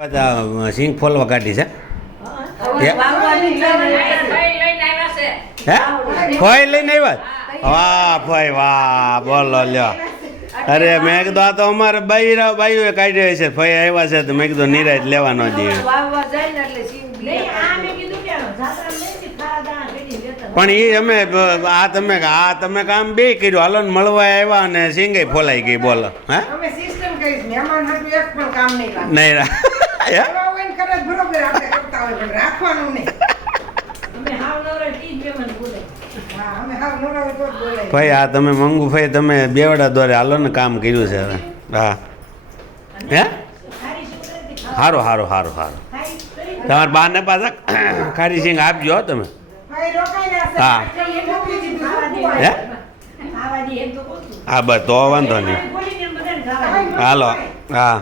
બધા સિંગ ફોલવા કાઢી છે હે ફોઈ લઈને આવ્યા વાહ ફોઈ વાહ બોલો લ્યો અરે મેં કીધું આ તો અમારે બાઈઓએ કાઢ્યો છે ફોઈ આવ્યા છે તો મેં કીધું નિરાજ લેવાનો જ પણ એ અમે તમે કામ બે કર્યું હાલો ને મળવા આવ્યા અને સિંગે ફોલાઈ ગઈ બોલો હા નહીં ભાઈ આ તમે મંગુ ભાઈ તમે બેવડા દોરે હાલો ને કામ કર્યું છે હવે હા હે સારું સારું સારું સારું તમારા બાને પાછા ખારી સિંગ આપજો હો તમે હા હે હા બસ તો વાંધો નહીં હાલો હા